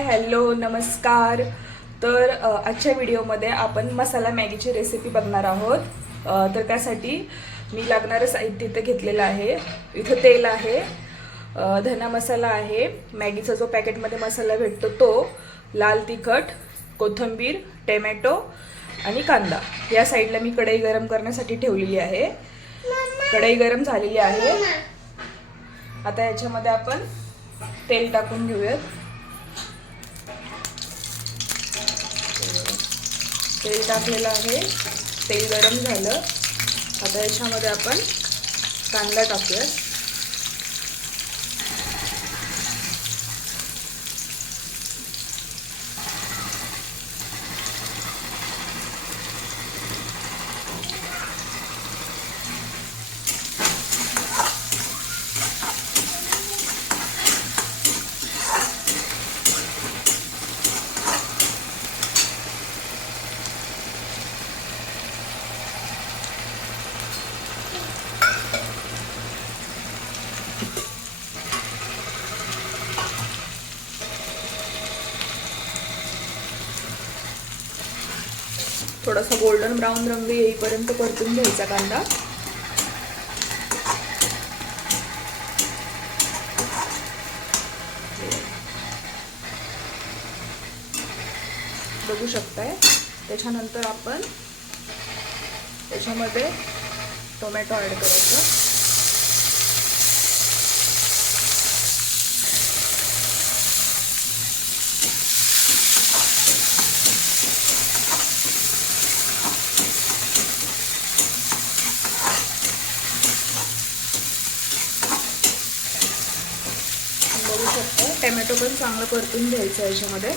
Hi hello नमस्कार. तर आजच्या व्हिडिओमध्ये आपण मसाला मॅगीची रेसिपी बघणार आहोत. तर त्यासाठी मी लागणारं साहित्य इथे घेतलेलं आहे. इथं तेल आहे, धना मसाला आहे, मॅगीचा जो पॅकेटमध्ये मसाला भेटतो तो, लाल तिखट, कोथिंबीर, टोमॅटो आणि कांदा. या साईडला मी कढई गरम करण्यासाठी ठेवलेली आहे. कढई गरम झालेली आहे. आता याच्यामध्ये आपण तेल टाकून घेऊयात. तेल टाकलेलं आहे, तेल गरम झालं. आता याच्यामध्ये आपण कांदा टाकूयात. थोडासा गोल्डन ब्राऊन रंग येईपर्यंत परतून घ्यायचा कांदा. बघू शकताय. त्याच्यानंतर आपण त्याच्यामध्ये टोमॅटो ऍड करायचं. बघू शकता टोमॅटो पण चांगलं परतून घ्यायचं याच्यामध्ये.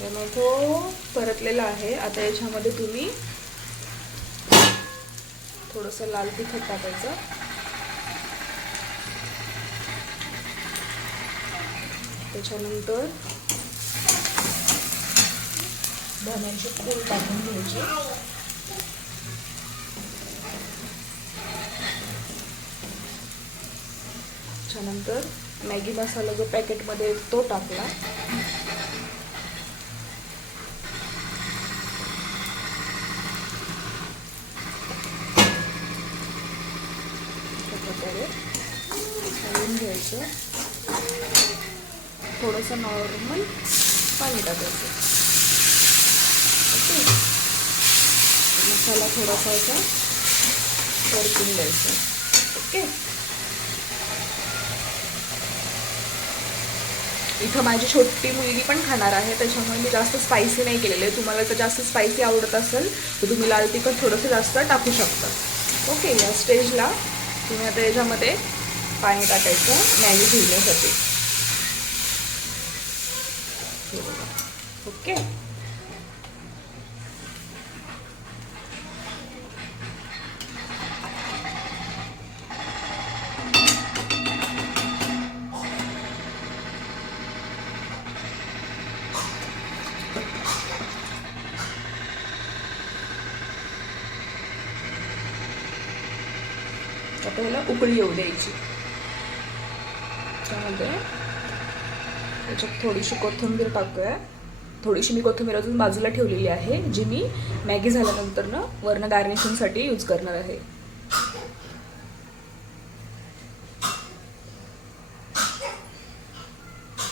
टोमॅटो परतलेला आहे. आता याच्यामध्ये तुम्ही थोडंसं लाल तिखट टाकायचं. त्याच्यानंतर धण्याची पूड टाकून घ्यायची. त्याच्यानंतर मॅगी मसाला जो पॅकेटमध्ये तो टाकला. घालून घ्यायचं. थोडंसं नॉर्मल पाणी टाकायचं. ओके. मसाला थोडासा असा परतून द्यायचा. ओके. इथं माझी छोटी मुलगी पण खाणार आहे, त्याच्यामुळे मी जास्त स्पायसी नाही केलेलं आहे. तुम्हाला जर जास्त स्पायसी आवडत असेल तर तुम्ही लाल तिखट थोडंसं जास्त टाकू शकता. ओके. या स्टेजला तुम्ही आता याच्यामध्ये पाणी टाकायचं मॅगी शिजण्यासाठी. ओके. आता याला उकळी येऊ द्यायची. त्यामध्ये त्याच्यात थोडीशी कोथिंबीर टाकूया. थोडीशी मी कोथिंबीर अजून बाजूला ठेवलेली आहे, जी मी मॅगी झाल्यानंतर ना वरनं गार्निशिंगसाठी यूज करणार आहे.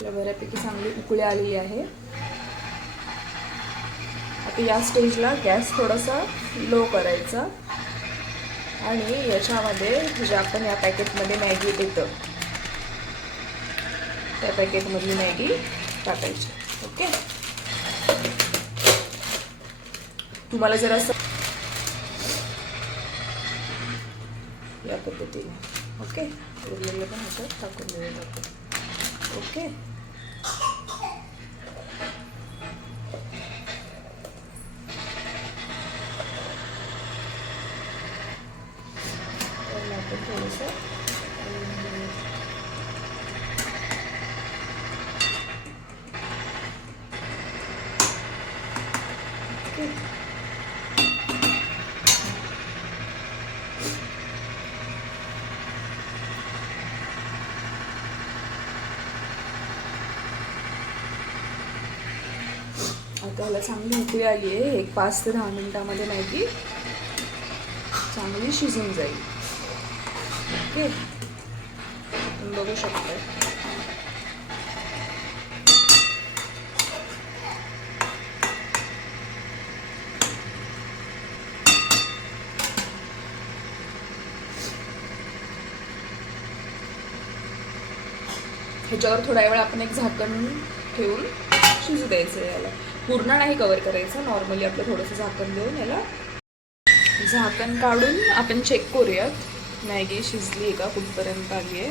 बऱ्यापैकी चांगली उकळी आलेली आहे. आता या स्टेजला गॅस थोडासा लो करायचा आणि याच्यामध्ये जे आपण या पॅकेटमध्ये मॅगी देतो त्या पॅकेटमधली मॅगी टाकायची. ओके. तुम्हाला जर असं या पद्धतीने ओके उरलेलं पण ह्याच्यात टाकून देऊया आपण. ओके. आपण थोडंसं ओके. आता ह्याला चांगली उकळी आली आहे. एक 5 ते 10 मिनिटामध्ये मॅगी चांगली शिजून जाईल. ओके, तुम्ही बघू शकता. ह्याच्यावर थोडा वेळ आपण एक झाकण ठेवून शिजू द्यायचं. याला पूर्ण नाही कव्हर करायचं, नॉर्मली आपलं थोडंसं झाकण देऊन याला झाकण काढून आपण चेक करूयात मॅगी शिजली आहे का, कुठपर्यंत आली आहे.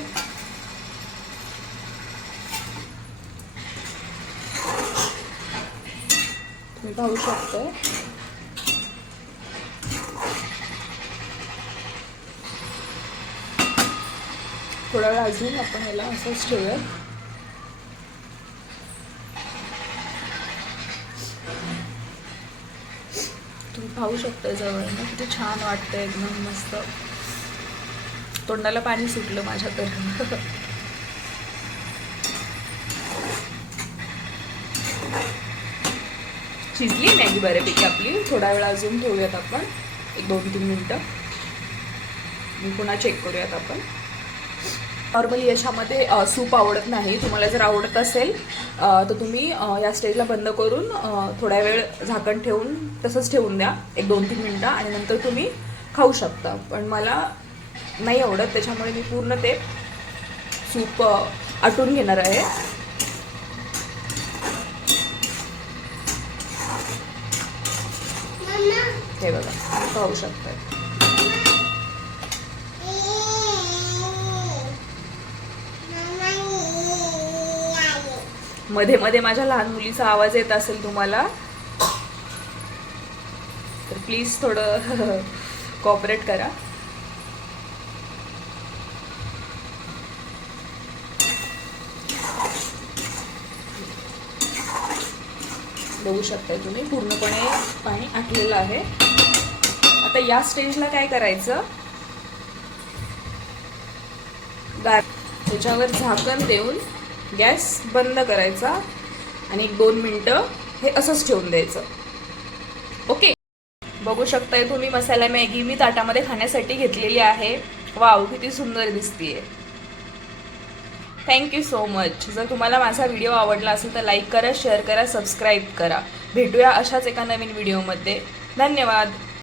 तुम्ही पाहू शकता. थोडा वेळ अजून आपण याला असंच ठेवूयात. तुम्ही पाहू शकता जवळ ना किती छान वाटतं, एकदम मस्त. तोंडाला पाणी सुटलं माझ्या तर. शिजली मॅगी बऱ्यापैकी आपली. थोडा वेळ अजून ठेवूयात आपण, एक 2-3 मिनटं. मी पुन्हा चेक करूयात आपण. नॉर्मली याच्यामध्ये सूप आवडत नाही. तुम्हाला जर आवडत असेल तर तुम्ही या स्टेजला बंद करून थोड्या वेळ झाकण ठेवून तसंच ठेवून द्या, एक 2-3 मिनटं, आणि नंतर तुम्ही खाऊ शकता. पण मला नाही आवडत, त्याच्यामुळे मी पूर्ण ते सूप आटून घेणार आहे. हे बघा, पाहू शकता. मध्ये मध्ये माझ्या लहान मुलीचा आवाज येत असेल तुम्हाला, तर प्लीज थोडं कॉपरेट करा. बघू शकताय तुम्ही, पूर्णपणे पाणी आटलेलं आहे. आता या स्टेजला काय करायचं, त्याच्यावर झाकण देऊन गॅस बंद करायचा आणि 1-2 मिनटं हे असंच ठेवून द्यायचं. ओके, बघू शकताय तुम्ही मसाला मॅगी मी ताटामध्ये खाण्यासाठी घेतलेली आहे. वाव, किती सुंदर दिसतीये. Thank you so much. जर तुम्हाला माझा व्हिडिओ आवडला असेल तर लाईक करा, शेअर करा, सबस्क्राईब करा. भेटूया अशाच एका नवीन व्हिडिओमध्ये. धन्यवाद.